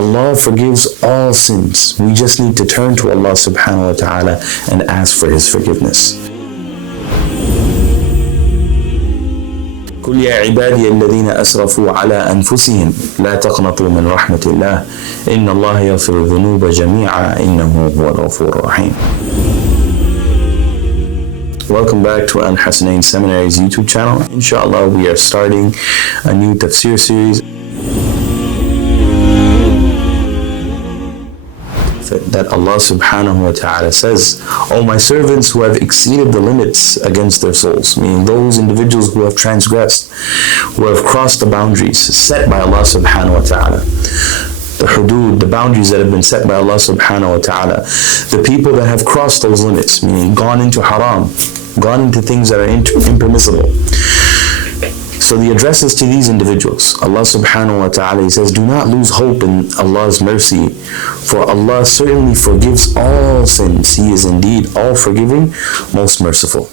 Allah forgives all sins. We just need to turn to Allah subhanahu wa ta'ala and ask for His forgiveness. قل يا عبادي الذين أسرفوا على أنفسهم لا تقنطوا من رحمة الله إن الله يغفر الذنوب جميعا إنه هو الغفور الرحيم. Welcome back to AlHussnain Seminary's YouTube channel. Inshallah, we are starting a new Tafseer series that Allah subhanahu wa ta'ala says, "O my servants who have exceeded the limits against their souls," meaning those individuals who have transgressed, who have crossed the boundaries set by Allah subhanahu wa ta'ala, the hudud, the boundaries that have been set by Allah subhanahu wa ta'ala, the people that have crossed those limits, meaning gone into haram, gone into things that are impermissible. So the address is to these individuals. Allah subhanahu wa ta'ala, He says, do not lose hope in Allah's mercy, for Allah certainly forgives all sins. He is indeed all forgiving, most merciful.